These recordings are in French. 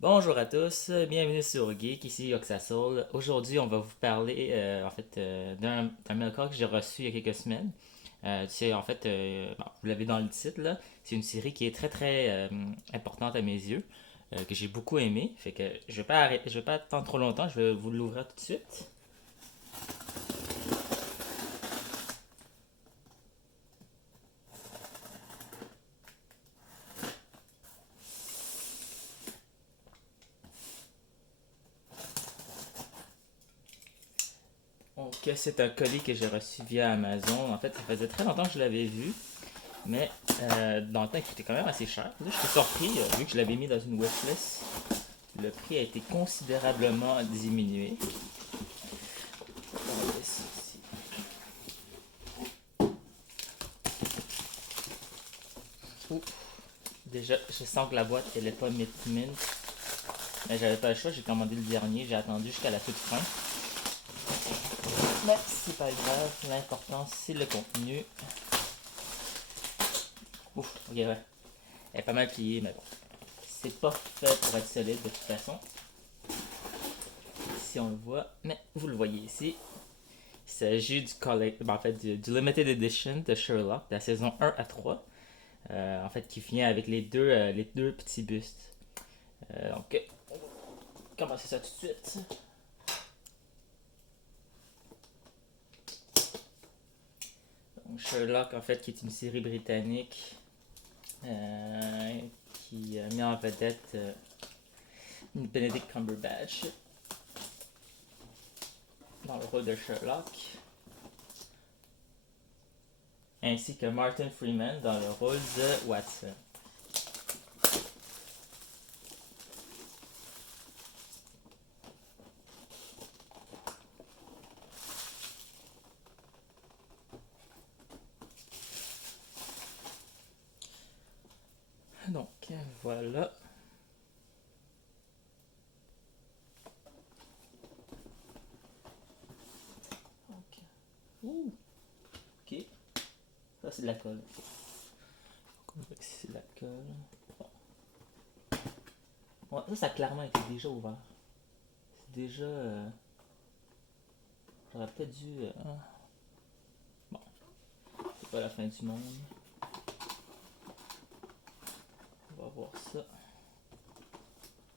Bonjour à tous, bienvenue sur Geek, ici Oxasol. Aujourd'hui, on va vous parler d'un mailcall que j'ai reçu il y a quelques semaines. Bon, vous l'avez dans le titre là, c'est une série qui est très importante à mes yeux, que j'ai beaucoup aimé. Fait que je vais pas attendre trop longtemps, je vais vous l'ouvrir tout de suite. Donc, c'est un colis que j'ai reçu via Amazon. En fait, ça faisait très longtemps que je l'avais vu. Mais dans le temps, il coûtait quand même assez cher. Là, je suis surpris, vu que je l'avais mis dans une wishlist. Le prix a été considérablement diminué. On va laisser ici. Ouh. Déjà, je sens que la boîte, elle est pas mint. Mais j'avais pas le choix, j'ai commandé le dernier, j'ai attendu jusqu'à la toute fin. Mais c'est pas grave, l'important c'est le contenu. Ouf, ok, ouais. Elle est pas mal pliée, mais bon. C'est pas fait pour être solide de toute façon. Si on le voit, mais vous le voyez ici. Il s'agit du Limited Edition de Sherlock, de la saison 1 à 3. En fait, qui vient avec les deux petits bustes. On va commencer ça tout de suite. Donc, Sherlock, en fait, qui est une série britannique euh, qui a mis en vedette Benedict Cumberbatch dans le rôle de Sherlock, ainsi que Martin Freeman dans le rôle de Watson. Donc, voilà. Donc, ouh, ok. Ça, c'est de la colle. C'est de la colle. Bon. Ouais, ça a clairement été déjà ouvert. C'est déjà. J'aurais peut-être dû. Bon, c'est pas la fin du monde. On va voir ça.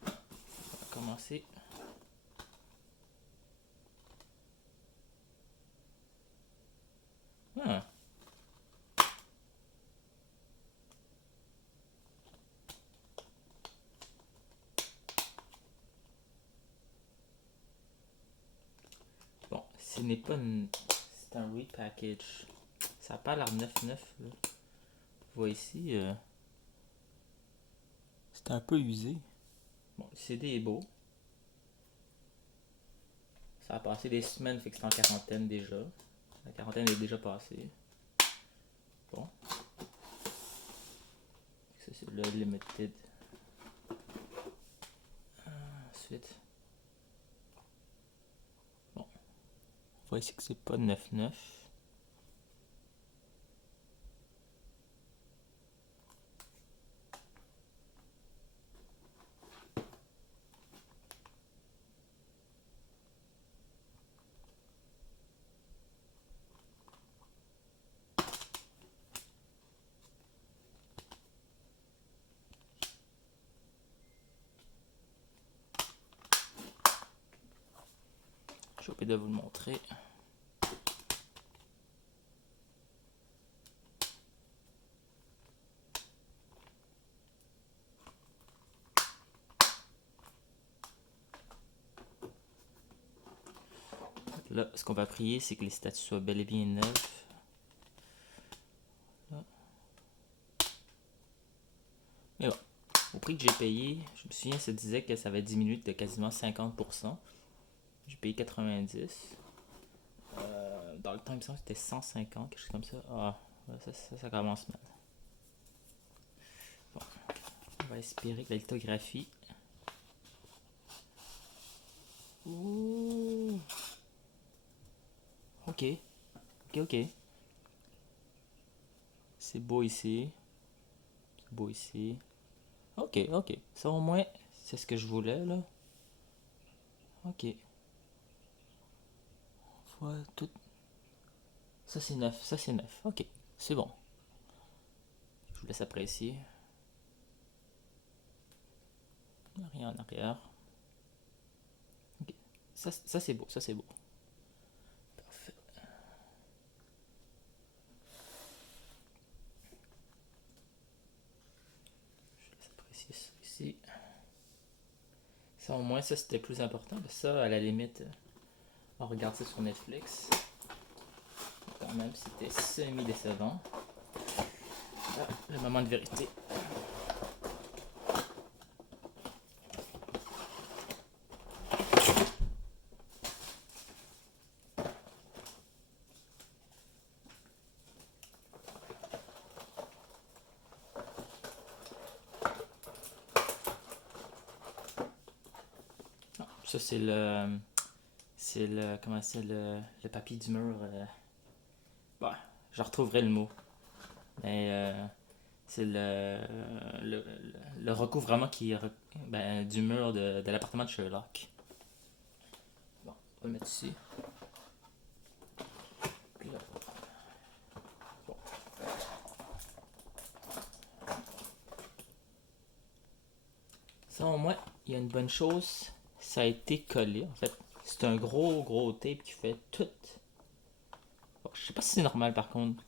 On va commencer. Ah, bon, ce n'est pas une. C'est un repackage. Ça a pas l'air 9-9. Là. Vous voyez ici. C'est un peu usé. Bon, le CD est beau. Ça a passé des semaines, fait que c'est en quarantaine déjà. La quarantaine est déjà passée. Bon. Ça, c'est le Limited. Ensuite. Bon. On voit ici que c'est pas 9-9. J'ai oublié de vous le montrer. Là, ce qu'on va prier, c'est que les statues soient bel et bien neuves. Là. Mais bon, au prix que j'ai payé, je me souviens, ça disait que ça avait diminué de quasiment 50%. J'ai payé 90. Dans le temps, il me semble que c'était 150, quelque chose comme ça. Ah, ça commence mal. Bon, on va espérer que la lithographie. Ouh. Ok, ok. C'est beau ici. C'est beau ici. Ok. Ça au moins, C'est ce que je voulais, là. Ok. Fois tout. Ça, c'est neuf. Ça, c'est neuf. Ok. C'est bon. Je vous laisse apprécier. Rien en arrière. Ok. Ça c'est beau. Ça, c'est beau. Parfait. Je laisse apprécier ça ici. Ça, au moins, ça, c'était plus important. Ça, à la limite, on regarde ça sur Netflix. Quand même, c'était semi-décevant. Ah, le moment de vérité. Ah, ça, c'est le. C'est le. Comment c'est le papier du mur. Bah, je retrouverai le mot. Mais c'est le, le recouvrement du mur de l'appartement de Sherlock. Bon, on va le mettre ici. Puis là, bon. Ça, au moins, il y a une bonne chose. Ça a été collé. En fait, c'est un gros tape qui fait tout. Bon, je sais pas si c'est normal par contre.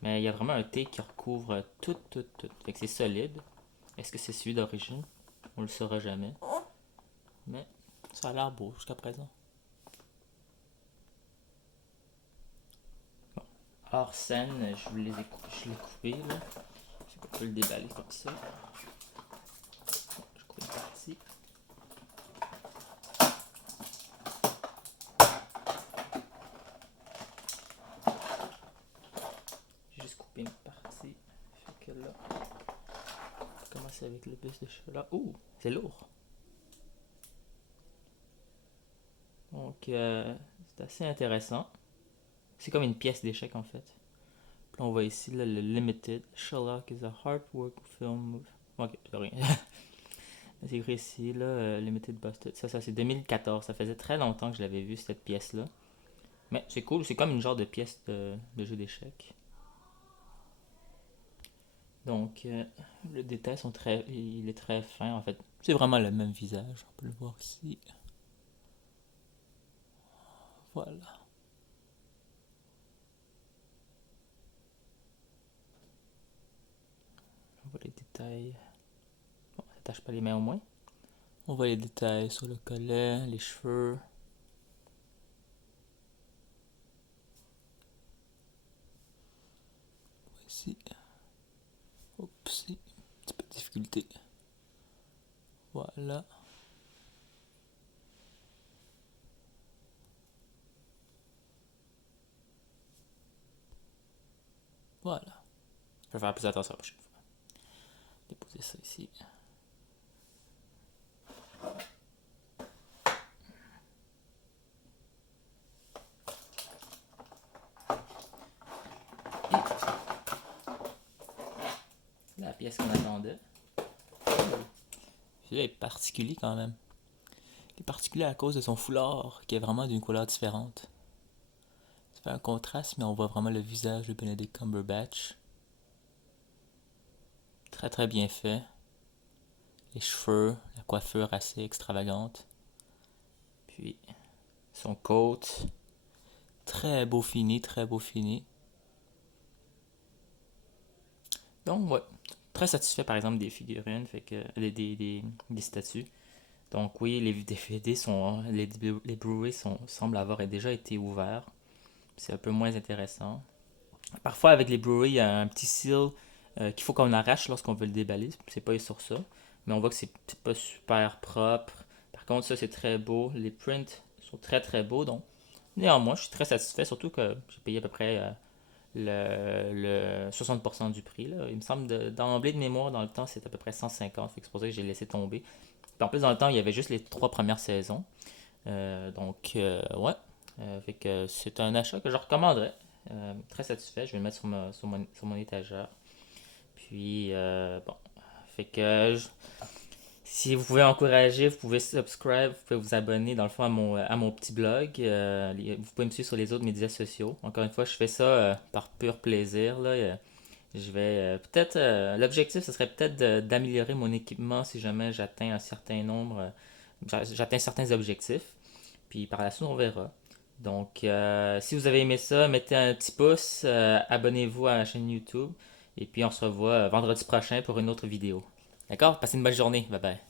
Mais il y a vraiment un tape qui recouvre tout. Fait que c'est solide. Est-ce que c'est celui d'origine? On le saura jamais. Mais ça a l'air beau jusqu'à présent. Bon. Hors scène, je l'ai coupé là. Je peux le déballer comme ça. Bon, je coupe une partie. J'ai juste coupé une partie. Fait que là, on commence avec le bus de chat. Ouh, c'est lourd. Donc, c'est assez intéressant. C'est comme une pièce d'échec en fait. Puis là, on voit ici là, le Limited. Sherlock is a hard work film. Ok, c'est rien. C'est écrit ici, là, Limited Busted. Ça c'est 2014. Ça faisait très longtemps que je l'avais vu, cette pièce-là. Mais c'est cool, c'est comme une genre de pièce de jeu d'échecs. Donc, le détail il est très fin en fait. C'est vraiment le même visage, on peut le voir ici. Voilà. On voit les détails. Bon, ça tâche pas les mains au moins. On voit les détails sur le collet, les cheveux. Ici. Oups, un petit peu de difficulté. Voilà. Voilà. Je vais faire plus attention la prochaine fois. Déposer ça ici. Et la pièce qu'on attendait. Celui-là est particulier quand même. Il est particulier à cause de son foulard qui est vraiment d'une couleur différente. Ça fait un contraste, mais on voit vraiment le visage de Benedict Cumberbatch. Très bien fait. Les cheveux, la coiffure assez extravagante. Puis son coat. Très beau fini. Donc ouais, très satisfait par exemple des figurines, fait que des statues. Donc oui, les DVD sont, les Blu-ray semblent avoir déjà été ouverts. C'est un peu moins intéressant. Parfois avec les Blu-ray, il y a un petit seal qu'il faut qu'on arrache lorsqu'on veut le déballer. C'est pas sur ça, mais on voit que c'est pas super propre. Par contre, ça c'est très beau. Les prints sont très beaux, donc néanmoins, je suis très satisfait, surtout que j'ai payé à peu près le 60% du prix. Là. Il me semble d'emblée de mémoire, dans le temps, c'est à peu près 150. Fait que c'est pour ça que j'ai laissé tomber. Puis en plus, dans le temps, il y avait juste les trois premières saisons. Ouais. Fait que c'est un achat que je recommanderais. Très satisfait. Je vais le mettre sur mon étagère. Puis, bon. Fait que Si vous pouvez encourager, vous pouvez subscribe, vous pouvez vous abonner dans le fond à mon petit blog. Vous pouvez me suivre sur les autres médias sociaux. Encore une fois, je fais ça par pur plaisir, là. Je vais peut-être. L'objectif, ce serait peut-être d'améliorer mon équipement si jamais j'atteins un certain nombre. J'atteins certains objectifs. Puis par la suite, on verra. Donc, si vous avez aimé ça, mettez un petit pouce, abonnez-vous à la chaîne YouTube. Et puis, on se revoit vendredi prochain pour une autre vidéo. D'accord? Passez une bonne journée. Bye bye.